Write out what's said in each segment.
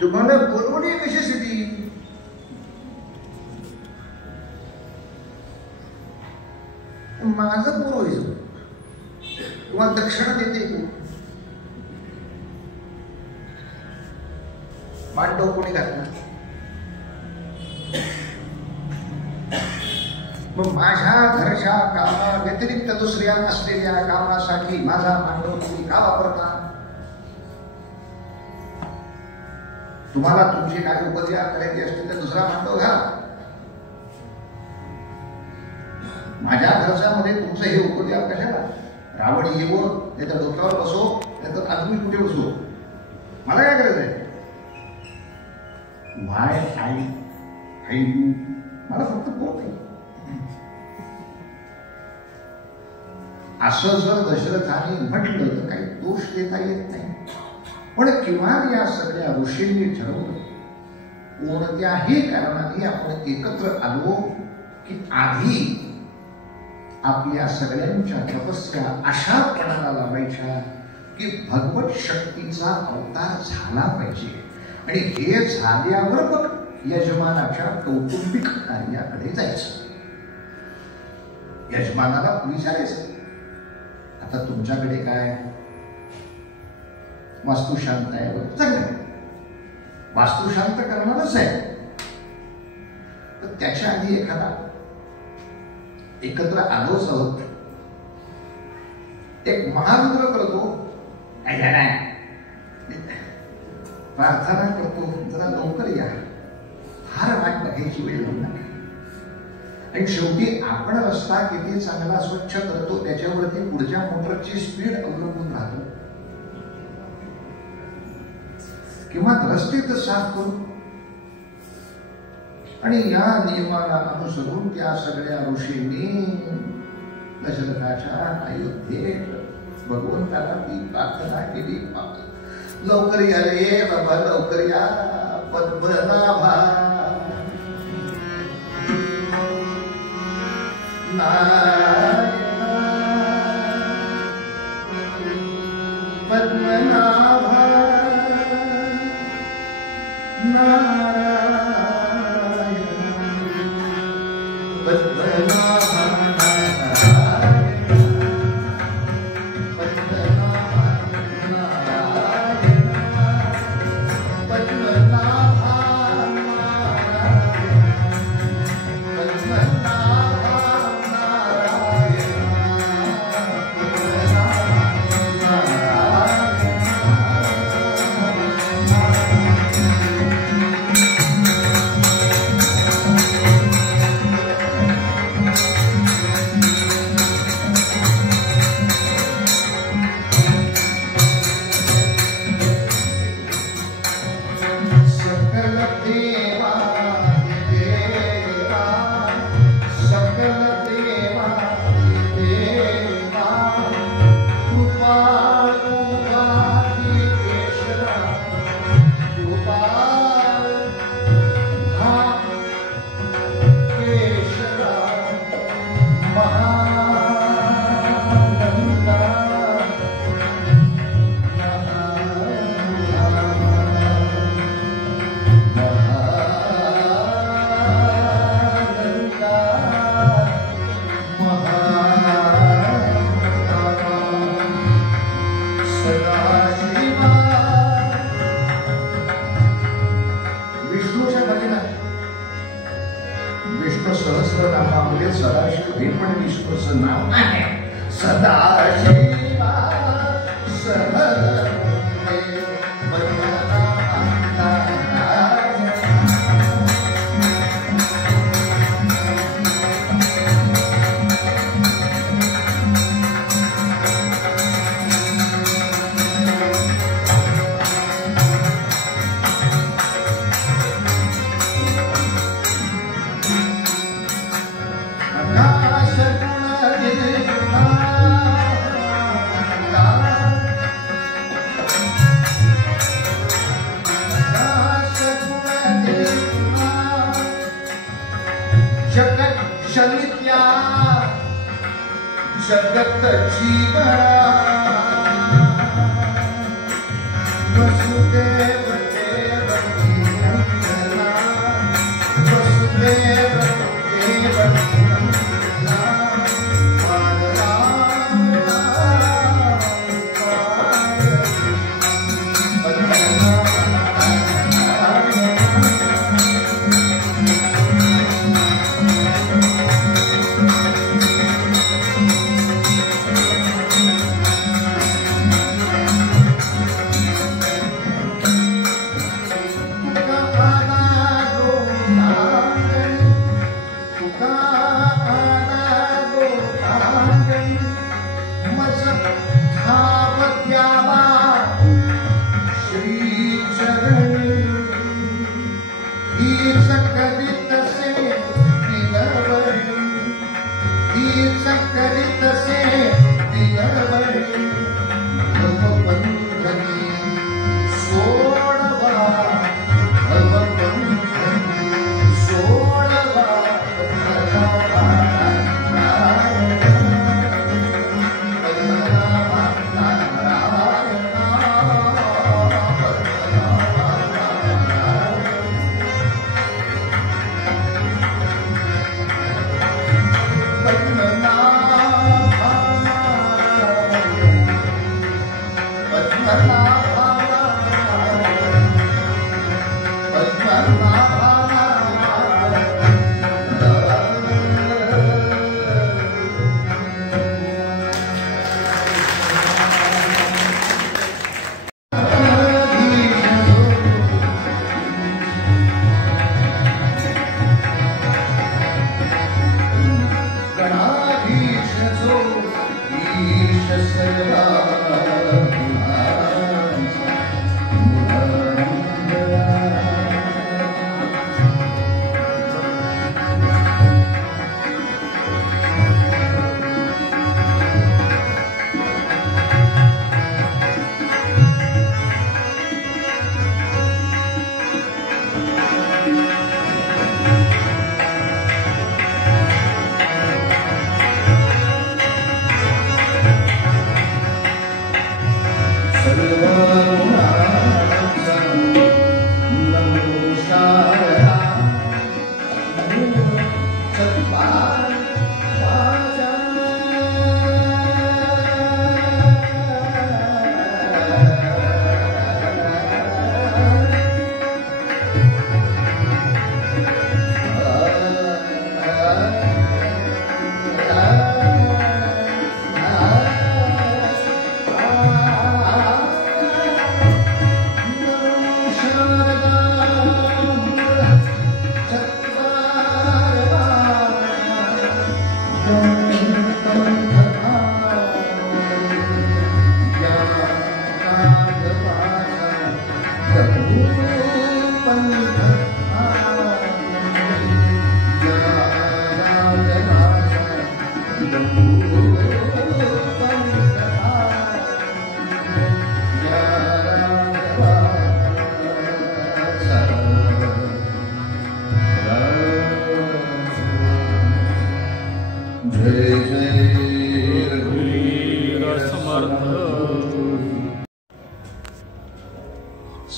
तुम्हाला बोलवणे कशासाठी? माझं पुरोहित तुम्हाला दक्षिणा देते को? मांडव कोणी घातला? मग माझ्या घरच्या कामा व्यतिरिक्त दुसऱ्या असलेल्या कामासाठी माझा मांडव तुम्ही का वापरता? तुम्हाला तुमची काय उपद्या करायची असतील तर दुसरा मांडव घ्या. माझ्या घरच्यामध्ये तुमचं हे उपद्या कशाला? रावण येवो, नाही तर डोक्यावर बसो, नाही तर अजून कुठे बसो, मला काय गरज आहे? वाय आय मला फक्त बोलत आहे. असं जर दशरथाने म्हटलं तर काही दोष देता येत नाही. पण किमान या सगळ्या ऋषींनी ठरवलं, कोणत्याही कारणाने आपण एकत्र आलो की आधी आपल्या सगळ्यांच्या तपस्या अशा पणाला लावायच्या की भगवत शक्तीचा अवतार झाला पाहिजे. आणि हे झाल्यावर मग यजमानाच्या कौटुंबिक कार्याकडे जायचं. यजमानाला विचारायचं, आता तुमच्याकडे काय वास्तू शांत आहे? चांगलं, वास्तू शांत करणारच आहे. तर त्याच्या आधी एखादा एकत्र आलोच आहोत, एक महारुद्र करतो, प्रार्थना करतो, जरा लवकर या, फार वाट बघायची वेळ लागणार. आणि शेवटी आपण रस्ता किती चांगला स्वच्छ करतो त्याच्यावरती पुढच्या मोटरची स्पीड अवलंबून राहतो. किंवा रस्ते तर साफ करू. आणि या नियमाला अनुसरून त्या सगळ्या ऋषींनी दशरथाच्या अयोध्येत भगवंताला ती प्रार्थना केली, लवकर या रे बाबा, लवकर या पद्मनाभा, पद्मनाभा नारायण पद्मनाभा जगत जीवना वसुदेव देवकी नंदना वसुदेव देवकी नंदना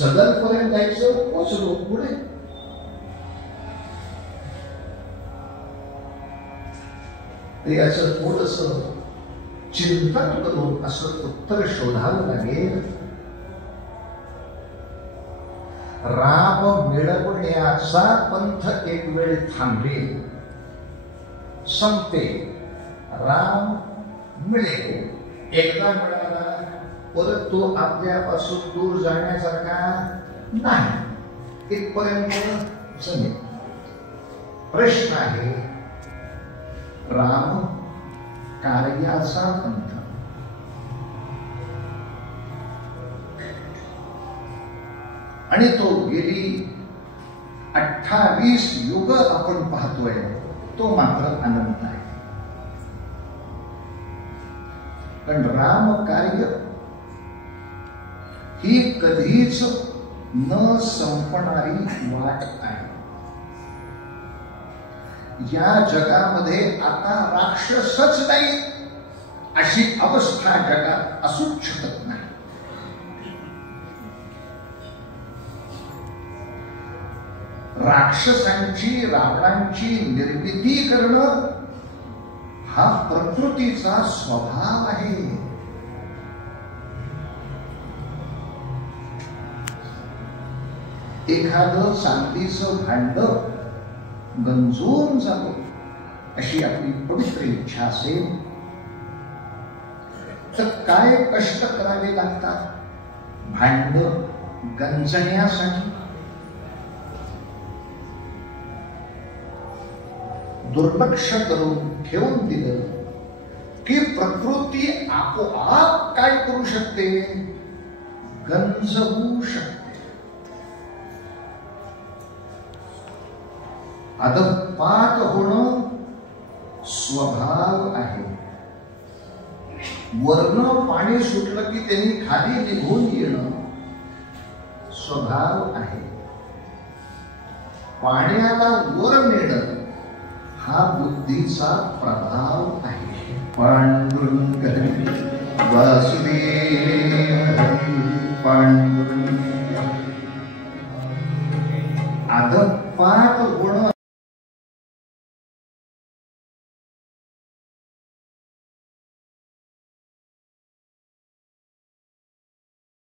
सदरपर्यंत जायचं पोचलो पुढे ते असं थोडस चिंतन करून असं उत्तर शोधावं लागेल. राम मिळवण्याचा पंथ एक वेळ थांबले, संपते. राम मिळेल, एकदा मिळाला परत तो आपल्यापासून दूर जाण्यासारखा नाही, इथपर्यंत जमेल. प्रश्न आहे राम कार्याचा पंथ. आणि तो गेली 28 युग आपण पाहतोय, तो मात्र अनंत आहे. पण राम कार्य ही कधीच न संपणारी वाट आहे. या जगामध्ये आता राक्षसच नाही अशी अवस्था जगात असूच शकत नाही. राक्षसांची, रावणांची निर्मिती करणं हा प्रकृतीचा स्वभाव आहे. एखादं चांदीचं भांड गंजून जावं अशी आपली पवित्र इच्छा असेल तर काय कष्ट करावे लागतात भांड गंजण्यासाठी. दुर्लक्ष करून ठेवून दिलं की प्रकृती आपोआप काय करू शकते, गंजवू शकते. अधपात होणं स्वभाव आहे. वरनं पाणी सुटलं की त्यांनी खाली निघून येणं स्वभाव आहे. पाण्याला वर नेणं हा बुद्धीचा प्रभाव आहे. पांडुरंग वासुदेव पांडुरंग